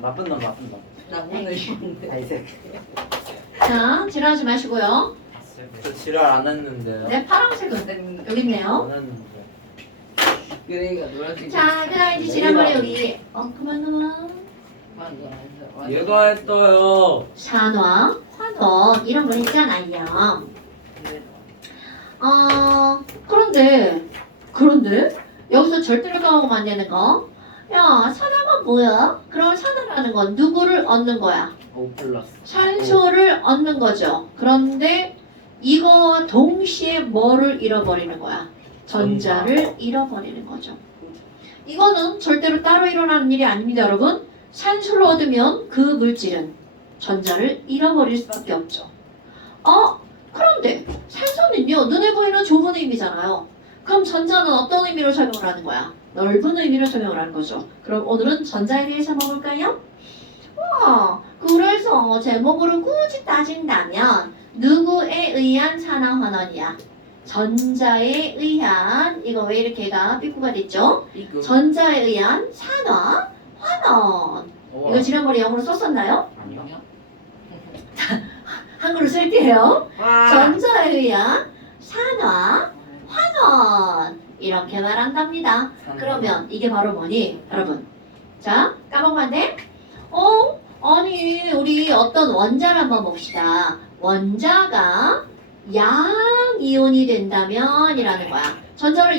나쁜 놈. 나쁜 놈인데. 아, 이 새끼. 자, 지랄하지 마시고요. 저 지랄 안 했는데요. 네, 파란색은 여기 있네요. 안 했는데. 그러니까 노란색. 자, 그 다음에 이제 지난번에 여기 그만 나와. 얘가 했어요. 산화, 화덕 이런 걸 했잖아요. 그런데 여기서 절대로 까먹으면 안 되는 거. 야, 산화가 뭐야? 그럼 산화라는 건 누구를 얻는 거야? O 플러스. 산소를 얻는 거죠. 그런데 이거와 동시에 뭐를 잃어버리는 거야? 전자를 잃어버리는 거죠. 이거는 절대로 따로 일어나는 일이 아닙니다, 여러분. 산소를 얻으면 그 물질은 전자를 잃어버릴 수밖에 없죠. 그런데 산소는요, 눈에 보이는 좁은 의미잖아요. 그럼 전자는 어떤 의미로 설명을 하는 거야? 넓은 의미로 설명을 하는 거죠. 그럼 오늘은 전자에 대해서 한번 볼까요? 그래서 제목으로 굳이 따진다면 누구에 의한 산화환원이야? 전자에 의한, 이거 왜 이렇게가 삐꾸가 됐죠? 전자에 의한 산화환원. 이거 지난번에 영어로 썼었나요? 아니요. 한글로 쓸게요. 와. 전자에 의한 산화환원. 이렇게 말한답니다. 그러면 이게 바로 뭐니? 여러분. 자, 까먹으면 안 돼? 아니, 우리 어떤 원자를 한번 봅시다. 원자가 양이온이 된다면 이라는 거야. 전자를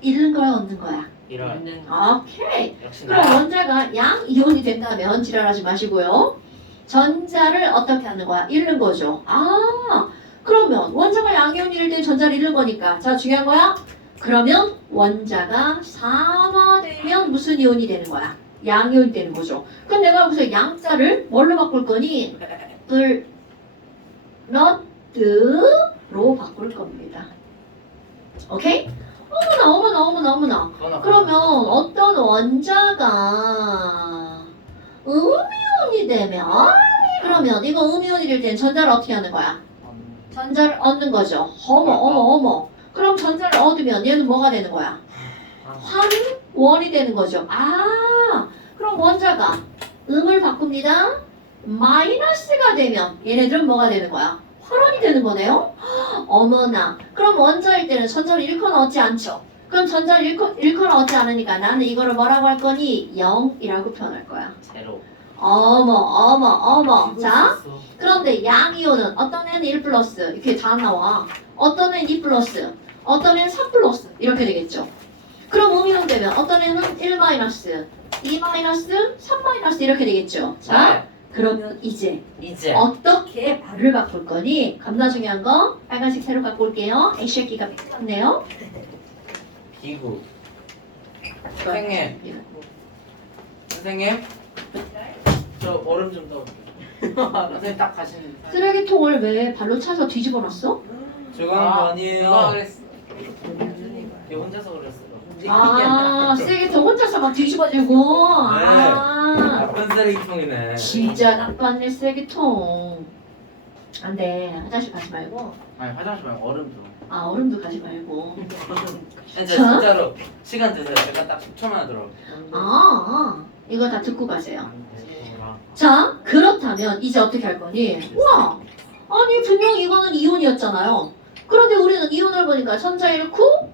잃는 거야, 얻는 거야? 이런. 오케이. 역시 그럼 나. 원자가 양이온이 된다면 지랄하지 마시고요. 전자를 어떻게 하는 거야? 잃는 거죠. 그러면 원자가 양이온이 될 때 전자를 잃는 거니까. 자, 중요한 거야? 그러면 원자가 산화되면 무슨 이온이 되는 거야? 양이온이 되는 거죠. 그럼 내가 여기서 양자를 뭘로 바꿀 거니? 플러스로 바꿀 겁니다. 오케이? 어머나. 그러면 어떤 원자가 음이온이 되면 그러면 이거 음이온이 될 때는 전자를 어떻게 하는 거야? 전자를 얻는 거죠. 어머. 그럼 전자를 얻으면 얘는 뭐가 되는 거야? 환원이 되는 거죠. 그럼 원자가 음을 바꿉니다. 마이너스가 되면 얘네들은 뭐가 되는 거야? 환원이 되는 거네요. 어머나. 그럼 원자일 때는 전자를 잃거나 얻지 않죠. 그럼 전자를 잃거나 얻지 않으니까 나는 이거를 뭐라고 할 거니? 0이라고 표현할 거야. 제로. 어머. 자, 그런데 양이온은 어떤 애는 1 플러스 이렇게 다 나와. 어떤 애는 2 플러스, 어떤 애는 3 플러스 이렇게 되겠죠. 그럼 음이온 되면 어떤 애는 1 마이너스, 2 마이너스, 3 마이너스 이렇게 되겠죠. 자, 그러면 이제 어떻게 발을 바꿀 거니? 겁나 중요한 거 빨간색 새로 갖고 올게요. 애쉬기가 삐끗네요. 비구. 선생님. 저 얼음 좀 넣어. 선생님 딱 가시는. 쓰레기통을 왜 발로 차서 뒤집어 놨어? 제가 한 거 아니에요. 누가 그랬어? 얘 혼자서 그랬어요. 쓰레기통 혼자서 막 뒤집어지고. 나쁜 쓰레기통이네. 진짜 나빴네 쓰레기통. 안 돼. 화장실 가지 말고. 아니 화장실 말고 얼음 좀. 얼음도 가지 말고. 이제 진짜로 시간 되세요. 제가 딱 10초만 하도록. 이거 다 듣고 가세요. 자, 그렇다면 이제 어떻게 할 거니? 우와! 아니, 분명 이거는 이온이었잖아요. 그런데 우리는 이온을 보니까 전자 잃고,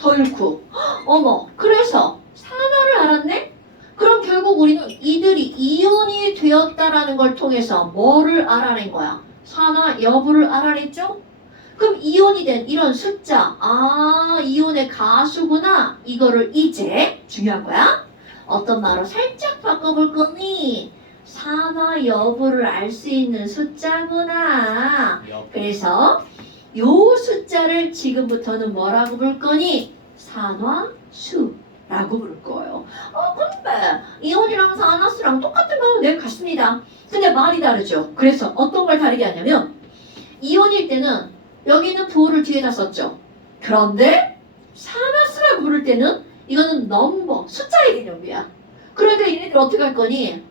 더 잃고. 어머, 그래서 산화를 알았네? 그럼 결국 우리는 이들이 이온이 되었다라는 걸 통해서 뭐를 알아낸 거야? 산화 여부를 알아냈죠? 그럼 이온이 된 이런 숫자, 이온의 가수구나. 이거를 이제 중요한 거야. 어떤 말로 살짝 바꿔볼 거니? 산화 여부를 알 수 있는 숫자구나. 그래서 요 숫자를 지금부터는 뭐라고 부를 거니? 산화수라고 부를 거예요. 근데 이온이랑 산화수랑 똑같은 거하고 네, 같습니다. 근데 말이 다르죠. 그래서 어떤 걸 다르게 하냐면 이온일 때는 여기는 부호를 뒤에다 썼죠. 그런데 산화수라고 부를 때는 이거는 넘버, 숫자의 개념이야. 그러니까 얘네들 어떻게 할 거니?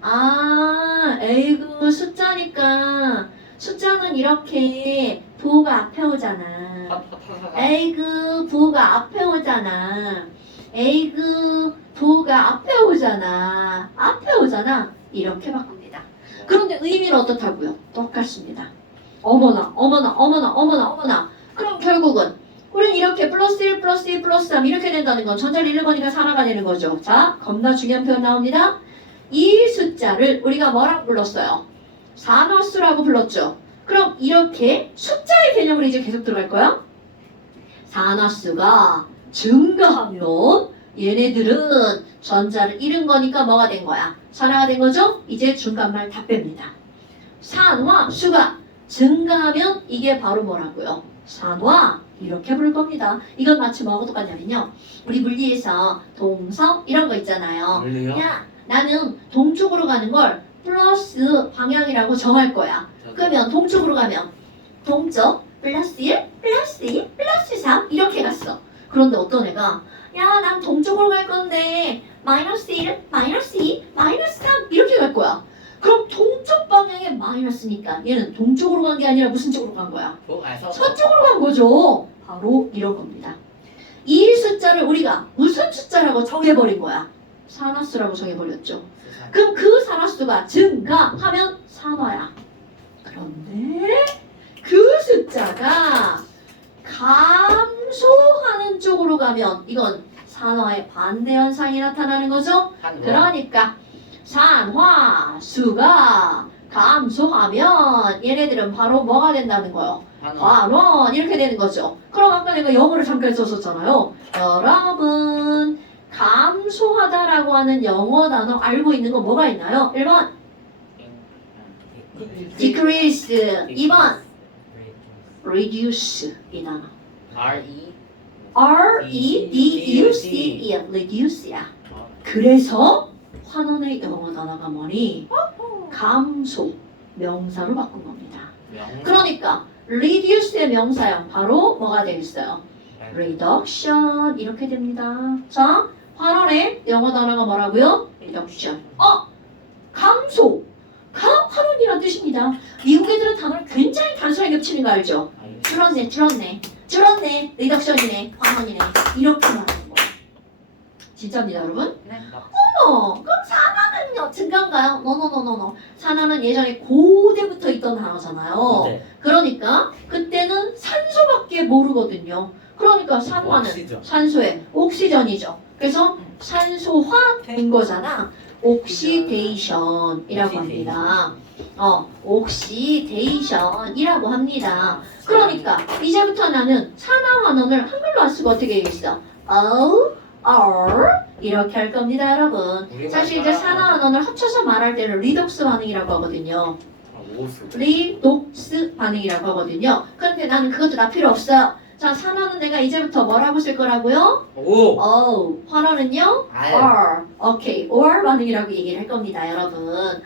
에이구 숫자니까 숫자는 이렇게 부호가 앞에 오잖아. 에이구 부호가 앞에 오잖아. 에이그 도가 앞에 오잖아. 앞에 오잖아. 이렇게 바꿉니다. 그런데 의미는 어떻다고요? 똑같습니다. 어머나 어머나 어머나 어머나 어머나. 그럼 결국은 우리는 이렇게 플러스 1 플러스 2 플러스 3 이렇게 된다는 건 전자를 1번이니까 4나가 되는 거죠. 자, 겁나 중요한 표현 나옵니다. 이 숫자를 우리가 뭐라고 불렀어요? 산화수라고 불렀죠. 그럼 이렇게 숫자의 개념으로 이제 계속 들어갈 거야. 산화수가 증가하면 얘네들은 전자를 잃은 거니까 뭐가 된 거야? 산화가 된 거죠? 이제 중간말 다 뺍니다. 산화수가 증가하면 이게 바로 뭐라고요? 산화 이렇게 부를 겁니다. 이건 마치 뭐하고 똑같냐면요. 우리 물리에서 동서 이런 거 있잖아요. 물리요? 야, 나는 동쪽으로 가는 걸 플러스 방향이라고 정할 거야. 그러면 동쪽으로 가면 동쪽 플러스 1, 플러스 2, 플러스 3 이렇게 갔어. 그런데 어떤 애가 야, 난 동쪽으로 갈 건데 마이너스 1, 마이너스 2, 마이너스 3 이렇게 갈 거야. 그럼 동쪽 방향에 마이너스니까 얘는 동쪽으로 간 게 아니라 무슨 쪽으로 간 거야? 서쪽으로 간 거죠. 바로 이런 겁니다. 이 숫자를 우리가 무슨 숫자라고 정해버린 거야? 산화수라고 정해버렸죠. 그럼 그 산화수가 증가하면 산화야. 그런데 그 숫자가 감소하는 쪽으로 가면 이건 산화의 반대 현상이 나타나는 거죠. 그러니까 산화수가 감소하면 얘네들은 바로 뭐가 된다는 거예요? 반원 이렇게 되는 거죠. 그럼 아까 내가 영어를 잠깐 썼었잖아요. 여러분 감소하다라고 하는 영어 단어 알고 있는 거 뭐가 있나요? 1번 decrease 2번 reduce 이 단어 R-E-D-U-C-E reduce야. 그래서 환원의 영어 단어가 뭐니? 감소 명사로 바꾼 겁니다. 그러니까 reduce의 명사형 바로 뭐가 되겠어요? reduction 이렇게 됩니다. 자, 환원의 영어 단어가 뭐라고요? reduction. 감소. 환원이란 뜻입니다. 미국 애들은 단어를 굉장히 단순하게 겹치는 거 알죠? 줄었네, reduction이네, 환원이네 이렇게 말하는 거. 진짜입니다, 여러분? 네. 그럼 산화는요 증가인가요? 노노노노노. 산화는 예전에 고대부터 있던 단어잖아요. 네. 그러니까 그때는 산소밖에 모르거든요. 그러니까 산화는 옥시전. 산소의 옥시전이죠. 그래서 산소화된 거잖아. 옥시데이션이라고 합니다. 옥시데이션이라고 합니다. 그러니까 이제부터 나는 산화환원을 한글로 안 쓰고 어떻게 얘기했어? R 이렇게 할 겁니다, 여러분. 사실 이제 산화환원을 합쳐서 말할 때는 리독스 반응이라고 하거든요. 리독스 반응이라고 하거든요. 그런데 나는 그것도 다 필요 없어요. 자, 산화는 내가 이제부터 뭐라고 쓸 거라고요? 환원은요? R. 오케이, or 반응이라고 얘기를 할 겁니다, 여러분.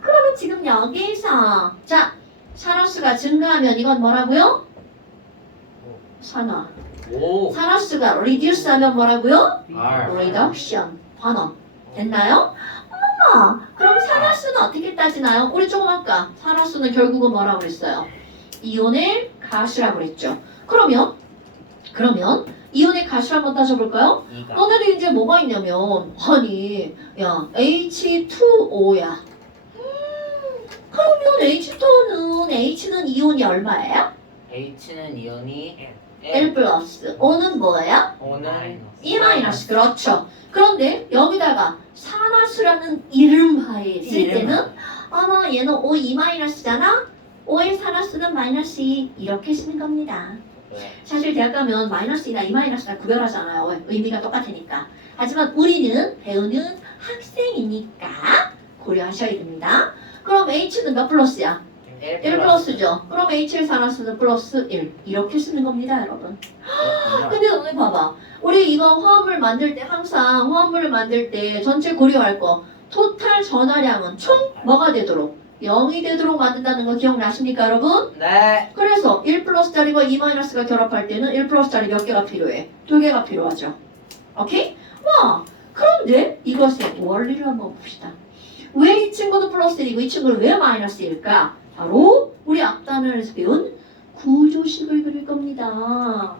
그러면 지금 여기서 자, 산화수가 증가하면 이건 뭐라고요? 산화. 산화수가 reduce 하면 뭐라고요? reduction. 환원. 됐나요? 그럼 산화수는 어떻게 따지나요? 우리 조금 아까 산화수는 결국은 뭐라고 그랬어요? 이온의 가수라고 그랬죠. 그러면 이온의 가수 한번 따져볼까요? 너네들 이제 뭐가 있냐면 아니 야 H2O야. 그러면 H2는 H는 이온이 얼마예요? H는 이온이 L 플러스 O는 뭐예요? O는 E 마이너스. 그렇죠. 그런데 여기다가 산화수라는 이름하에 쓸 때는 아마 얘는 O E 마이너스잖아. O의 산화수는 마이너스 2 이렇게 쓰는 겁니다. 사실 대학 가면 마이너스이나 E 마이너스나 구별하잖아요. 의미가 똑같으니까. 하지만 우리는 배우는 학생이니까 고려하셔야 됩니다. 그럼 H는 몇 플러스야? 1 플러스죠. 그럼 H의 산화수는 플러스 1 이렇게 쓰는 겁니다, 여러분. 근데 너네 봐봐. 우리 이거 화합물 만들 때 항상 화합물을 만들 때 전체 고려할 거 토탈 전하량은 총 뭐가 되도록 0이 되도록 만든다는 거 기억나십니까, 여러분? 네. 그래서 1 플러스짜리와 2 마이너스가 결합할 때는 1 플러스짜리 몇 개가 필요해? 2개가 필요하죠. 오케이? 그런데 이것의 원리를 한번 봅시다. 왜 이 친구는 플러스 1이고 이 친구는 왜 마이너스 1일까? 바로 우리 앞단원에서 배운 구조식을 그릴 겁니다.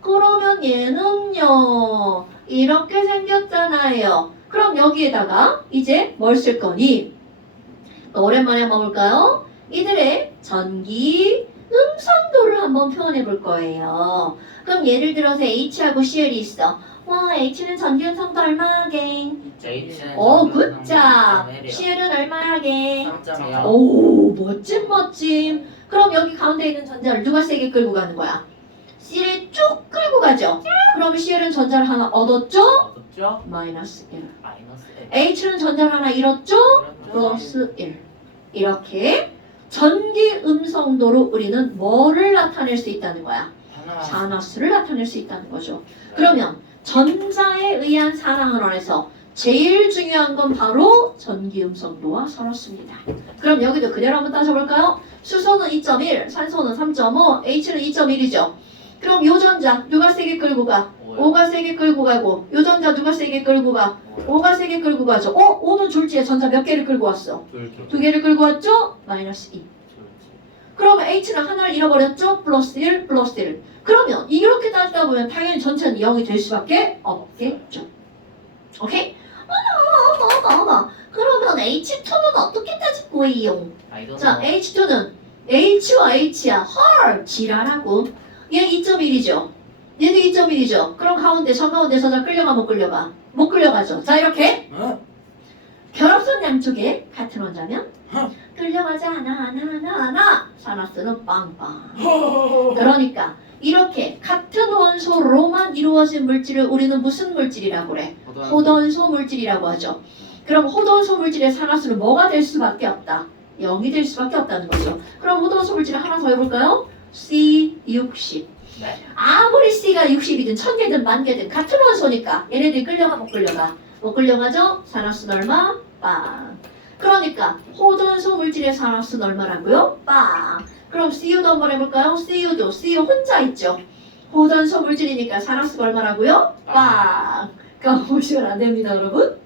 그러면 얘는요. 이렇게 생겼잖아요. 그럼 여기에다가 이제 뭘 쓸 거니? 오랜만에 한번 볼까요? 이들의 전기 음성도를 한번 표현해 볼 거예요. 그럼 예를 들어서 H하고 CL이 있어. 와, H는 전기 음성도 얼마게? 굿잡. CL은 얼마게? 3.2요. 오, 멋짐. 그럼 여기 가운데 있는 전자를 누가 세게 끌고 가는 거야? C를 쭉 끌고 가죠. 그럼 CL은 전자를 하나 얻었죠? 어떻죠? 마이너스 1. 마이너스 1. H는 전자를 하나 잃었죠? 플러스 1. 이렇게 전기 음성도로 우리는 뭐를 나타낼 수 있다는 거야? 산화수를 나타낼 수 있다는 거죠. 그러면 전자에 의한 산화항원에서 제일 중요한 건 바로 전기 음성도와 산화수입니다. 그럼 여기도 그대로 한번 따져볼까요? 수소는 2.1, 산소는 3.5, H는 2.1이죠. 그럼 요 전자 누가 세게 끌고 가? 5가 세게 끌고 가고 요 전자 누가 세게 끌고 가? 5가 세게 끌고 가죠. 5는 졸지에 전자 몇 개를 끌고 왔어? 2개를 끌고 왔죠? 마이너스 2. 그러면 H는 하나를 잃어버렸죠? 플러스 1, 플러스 1. 그러면 이렇게 따지다 보면 당연히 전체는 0이 될 수밖에 없겠죠. 오케이? 어머. 그러면 H2는 어떻게 따질 거예요? 자, H2는 H와 H야. 헐, 지랄하고. 얘 2.1이죠. 얘도 2.1이죠. 그럼 가운데, 전가운데 전자 끌려가 못 끌려가? 못 끌려가죠. 자, 이렇게 결합선 양쪽에 같은 원자면 끌려가지 않아. 산화수는 빵빵. 그러니까 이렇게 같은 원소로만 이루어진 물질을 우리는 무슨 물질이라고 그래? 호던소 물질이라고 하죠. 그럼 호던소 물질의 산화수는 뭐가 될 수밖에 없다? 0이 될 수밖에 없다는 거죠. 그럼 호던소 물질을 하나 더 해볼까요? C60. 네. 아무리 C가 60이든 1000개든 10,000개든 같은 원소니까 얘네들이 끌려가 못 끌려가? 못 끌려가죠? 산화수는 얼마? 빵. 그러니까 호던소 물질의 산화수는 얼마라고요? 빵. 그럼 CU도 한번 해볼까요? CU도 CU 혼자 있죠. 호던소 물질이니까 산화수가 얼마라고요? 빵. 까먹으시면 안 됩니다, 여러분.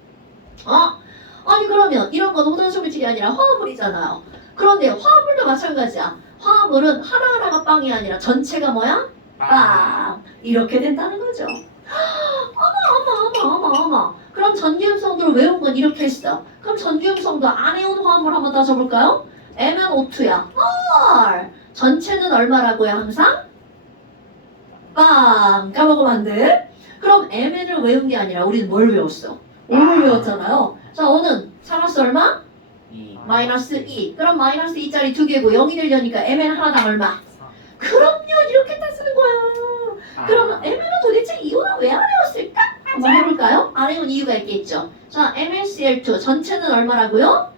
아니 그러면 이런 건 호던소 물질이 아니라 화합물이잖아요. 그런데 화합물도 마찬가지야. 화합물은 하나하나가 빵이 아니라 전체가 뭐야? 빵. 이렇게 된다는 거죠. 어머. 그럼 전기음성도를 외운 건 이렇게 했어. 그럼 전기음성도 안에 온 화합물 한번 따져볼까요? MnO2야. 헐. 전체는 얼마라고요 항상? 빵. 까먹으면 안 돼. 그럼 Mn을 외운 게 아니라 우리는 뭘 외웠어? 5를 외웠잖아요. 자, 5는 산화수 얼마? 마이너스 2. 그럼 마이너스 2짜리 2개고 0이 되려니까 Mn 하나당 얼마? 그럼요. 이렇게 따지는 거야. 그러면 Mn은 도대체 이온을 왜 안 외웠을까? 한번 해볼까요? 안 외운 이유가 있겠죠. 자, MnCl2 전체는 얼마라고요?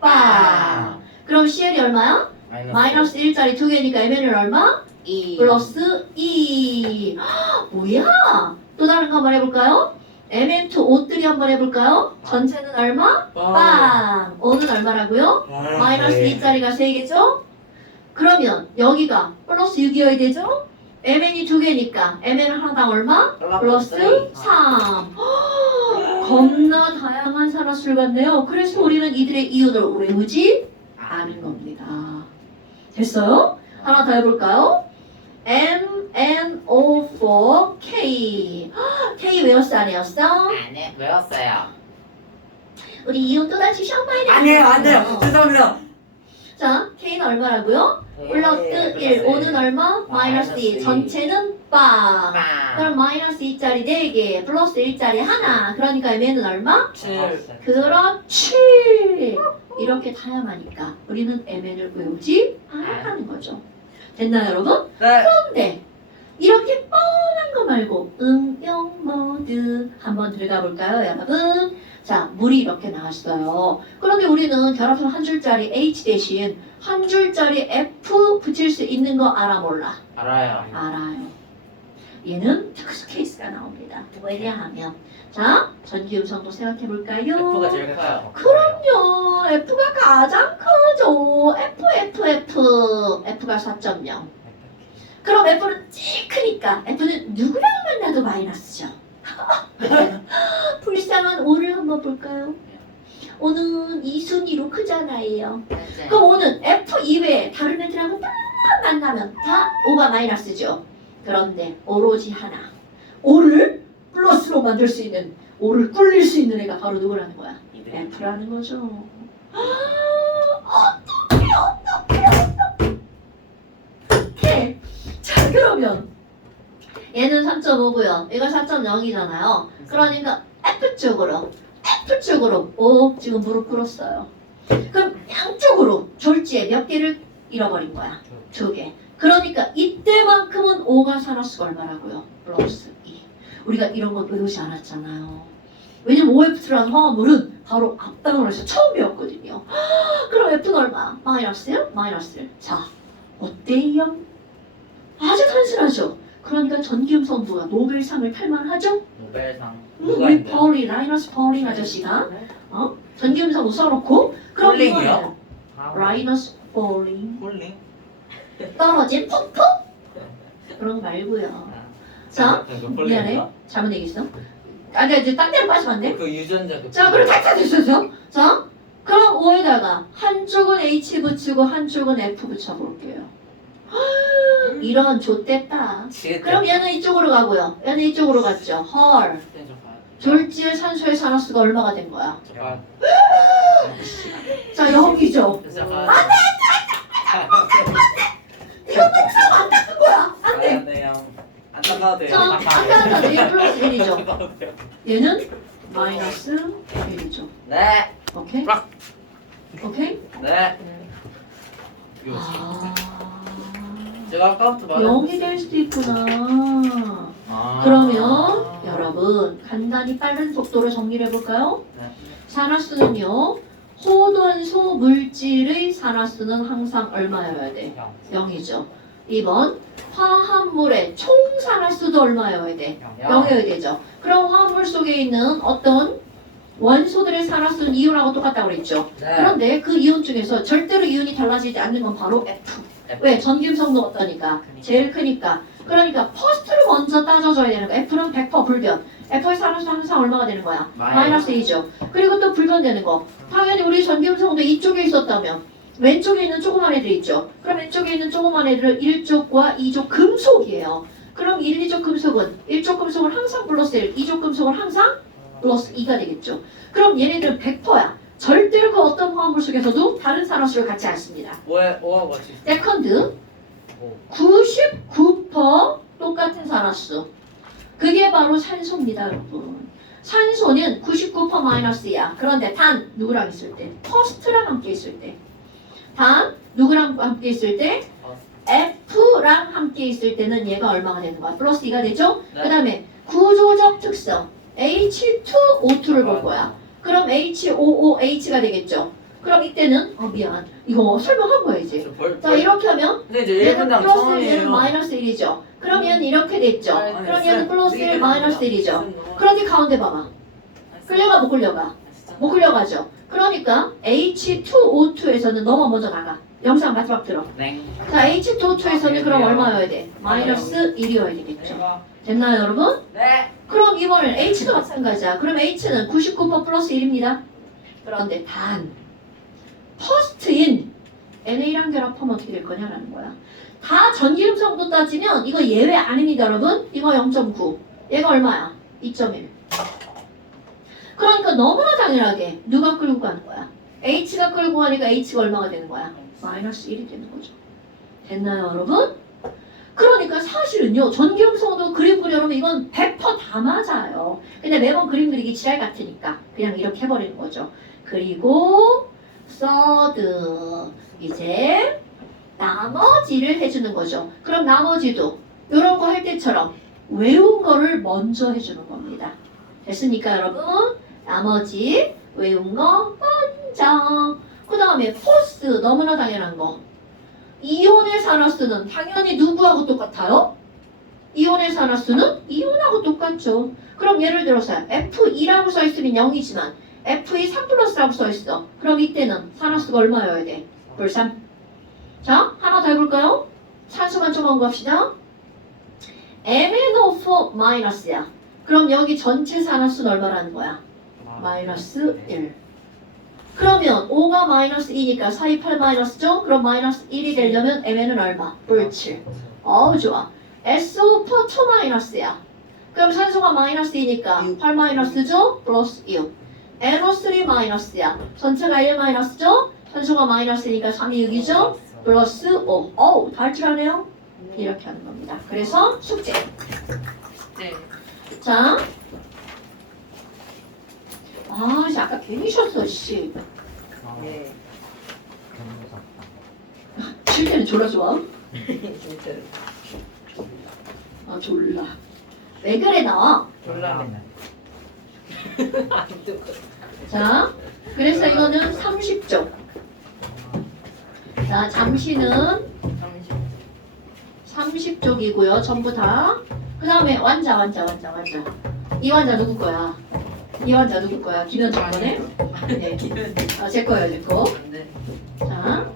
빵. 그럼 CL이 얼마야? 마이너스 1짜리 2개니까 Mn은 얼마? 2. 플러스 2. 뭐야? 또 다른 거 한번 해볼까요? Mn2 O3 한번 해볼까요? 전체는 얼마? 빵. O는 얼마라고요? 마이너스 2짜리가 3개죠? 그러면 여기가 플러스 6이어야 되죠? MN이 2개니까 MN은 하나당 얼마? 플러스 3. 겁나 다양한 산화수를 갖네요. 그래서 우리는 이들의 이온을 외우지 않은 겁니다. 됐어요? 하나 더 해볼까요? MnO4K. K 외웠어 안 외웠어? 네, 외웠어요. 우리 이온 또다시 시험 봐야 돼. 아니에요, 안 돼요. 죄송합니다. 자, K는 얼마라고요? 플러스 1, 5는 얼마? 마이너스 2, 전체는 빵. 그럼 마이너스 2짜리 4개, 플러스 1짜리 하나. 그러니까 Mn은 얼마? 7. 그렇지. 이렇게 다양하니까 우리는 Mn을 외우지 않았다는 거죠. 됐나요, 여러분? 네. 그런데 이렇게 뻔한 거 말고 응용 모드 한번 들어가 볼까요, 여러분? 자, 물이 이렇게 나왔어요. 그런데 우리는 결합선 한 줄짜리 H 대신 한 줄짜리 F 붙일 수 있는 거 알아 몰라? 알아요. 알아요. 얘는 특수 케이스가 나옵니다. 왜냐하면 자, 전기음성도 생각해 볼까요? F가 제일 커요. 그럼요. F가 가장 크죠. F가 4.0. 그럼 F는 찌 크니까 F는 누구랑 만나도 마이너스죠. 불쌍한 O를 한번 볼까요? O는 2순위로 크잖아요. 그럼 O는 F 이외에 다른 애들하고 딱 만나면 다 O가 마이너스죠. 그런데 오로지 하나. O를 플러스로 만들 수 있는, O를 꿀릴 수 있는 애가 바로 누구라는 거야? F라는 거죠. 오케이. 자, 그러면 얘는 3.5고요. 얘가 4.0이잖아요. 그러니까 F 쪽으로 O 지금 무릎 꿇었어요. 그럼 양쪽으로 졸지에 몇 개를 잃어버린 거야? 2개. 그러니까 이때만큼은 O가 산화수가 얼마라고요? 플러스 2. 우리가 이런 건 외우지 않았잖아요. 왜냐면 OF2라는 화합물은 바로 앞단원에서 처음 배웠거든요. 그럼 F는 얼마? 마이너스요? 마이너스 1. 자, 어때요? 아주 단순하죠? 그러니까 전기음성부가 노벨상을 탈만하죠? 노벨상. 우리 폴리, 라이너스 폴린 아저씨가 전기음성부 써놓고 그럼 폴링이요? 이거는 라이너스 폴린 폴링? 떨어진 퍽퍽? 그런 거 말고요. 자, 미안해. 잘못 얘기했어. 아니, 이제 딴 데로 빠지면 안 돼? 그 유전자 그. 자, 그럼 다 찾으셨어? 자, 그럼 O에다가 한쪽은 H 붙이고 한쪽은 F 붙여볼게요. 이런 좆됐다. 그럼 얘는 이쪽으로 가고요. 얘는 이쪽으로 갔죠. 헐. 졸지의 산소의 산화수가 얼마가 된 거야? 자, 여기죠. 이것도 참 안 닦은 거야. 안 돼. 안 닦아도 돼요. 자, 아까 얘 플러스 1이죠. 얘는 마이너스 1이죠. 네. 오케이? 오케이? 네. 아, 제가 아까부터 말했는데. 0이 될 수도 있구나. 그러면 여러분 간단히 빠른 속도로 정리를 해볼까요? 네. 산화수는요. 호돈소 물질의 산화수는 항상 얼마여야 돼? 0이죠. 2번 화합물의 총 산화수도 얼마여야 돼? 0이어야 되죠. 그럼 화합물 속에 있는 어떤 원소들의 산화수는 이온하고 똑같다고 그랬죠. 네. 그런데 그 이온 중에서 절대로 이온이 달라지지 않는 건 바로 F. 왜? 전기음성도 어떠니까? 제일 크니까. 그러니까 퍼스트를 먼저 따져줘야 되는 거야. F는 100% 불변. F의 산화수 항상 얼마가 되는 거야? 마이너스 2죠. 그리고 또 불변되는 거. 당연히 우리 전기음성도 이쪽에 있었다면 왼쪽에 있는 조그만 애들 있죠. 그럼 왼쪽에 있는 조그만 애들은 1족과 2족 금속이에요. 그럼 1, 2족 금속은 1족 금속은 항상 플러스 1, 2족 금속은 항상 플러스 2가 되겠죠. 그럼 얘네들은 100%야. 절대로 그 어떤 화합물 속에서도 다른 산화수를 갖지 않습니다. 오하고 같이. 세컨드 99% 똑같은 산화수. 그게 바로 산소입니다, 여러분. 산소는 99% 마이너스야. 그런데 단 누구랑 있을 때? 퍼스트랑 함께 있을 때. 단 누구랑 함께 있을 때? F랑 함께 있을 때는 얘가 얼마가 되는 거야? 플러스 2가 되죠? 네. 그 다음에 구조적 특성 H2O2를 볼 거야. 그럼 HOOH가 되겠죠? 그럼 이때는 미안. 이거 설명한 거야 이제. 자 이렇게 하면 근데 이제 얘는 1분당 플러스 1, 얘는 처음이에요. 마이너스 1이죠. 그럼 얘는 이렇게 됐죠. 아니, 그럼 얘는 플러스 1, 마이너스 1이죠. 그런데 가운데 봐봐. 끌려가 못 끌려가? 못 끌려가죠. 그러니까 H2O2에서는 너만 먼저 나가. 영상 마지막 들어. 네. 자 H2O2에서는 그럼 얼마여야 돼? 마이너스 1이어야 되겠죠. 됐나요 여러분? 네. 그럼 이번엔 H도 마찬가지야. 그럼 H는 99% 플러스 1입니다. 그런데 단 퍼스트인 NA랑 결합하면 어떻게 될 거냐라는 거야. 다 전기음성도 따지면 이거 예외 아닙니다 여러분. 이거 0.9. 얘가 얼마야? 2.1. 그러니까 너무나 당연하게 누가 끌고 가는 거야? H가 끌고 가니까 H가 얼마가 되는 거야? 마이너스 1이 되는 거죠. 됐나요 여러분? 그러니까 사실은요 전기음성도 그림 그려놓으면 이건 100%다 맞아요. 근데 매번 그림 그리기 지랄 같으니까 그냥 이렇게 해버리는 거죠. 그리고 서드 이제 나머지를 해주는 거죠. 그럼 나머지도 이런 거 할 때처럼 외운 거를 먼저 해주는 겁니다. 됐습니까 여러분? 나머지 외운 거 먼저. 그 다음에 포스 너무나 당연한 거. 이온의 산화수는 당연히 누구하고 똑같아요? 이온의 산화수는 이온하고 똑같죠. 그럼 예를 들어서 F2라고 써있으면 0이지만 F2 3+라고 써있어. 그럼 이때는 산화수가 얼마여야 돼? 불 3. 자, 하나 더 해볼까요? 산수만 좀 언급합시다. MnO4 마이너스야. 그럼 여기 전체 산화수는 얼마라는 거야? 마이너스 1. 그러면 5가 마이너스 2니까 4, 2, 8 마이너스죠? 그럼 마이너스 1이 되려면 Mn은 얼마? 불 7. 어우 좋아. SO4 2 마이너스야. 그럼 산소가 마이너스 2니까 8 마이너스죠? 플러스 6. NO3 마이너스야. 전체가 1 마이너스죠? 산소가 마이너스니까 3이 6이죠? 플러스 5. 어우, 다 할 줄 아네요? 이렇게 하는 겁니다. 그래서 숙제. 네. 자. 아, 씨, 아까 괜히 쉬었어, 씨. 네. 쉴 때는 졸라 좋아? 진짜 아, 졸라. 왜 그래, 너? 몰라. 자, 그래서 이거는 30쪽. 자, 잠시는 30쪽이고요. 전부 다. 그 다음에 완자. 이 완자 누구 거야? 이 완자 누구 거야? 김현정 거네? 네. 아, 제 거예요, 제 거. 네. 자.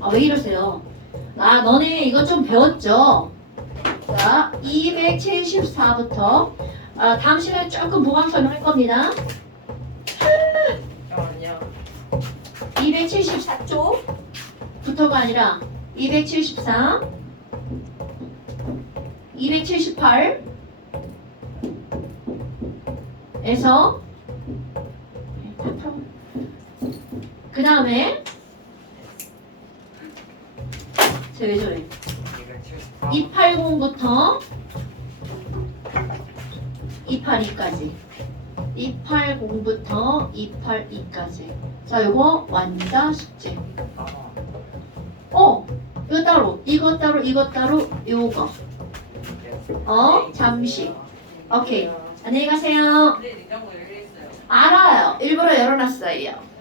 아, 왜 이러세요? 아, 너네 이거 좀 배웠죠? 자, 274부터 다음 시간에 조금 보강 설명할 겁니다. 잠깐만요. 274쪽부터가 아니라 274, 278에서 그 다음에 왜 저래? 280부터 282까지 280부터 282까지 자, 요거 완자 숙제. 이거 따로, 이거 따로, 이거 따로, 요거. 잠시. 오케이. 안녕히 가세요. 네, 냉장고 열려 있어요. 알아요. 일부러 열어놨어요.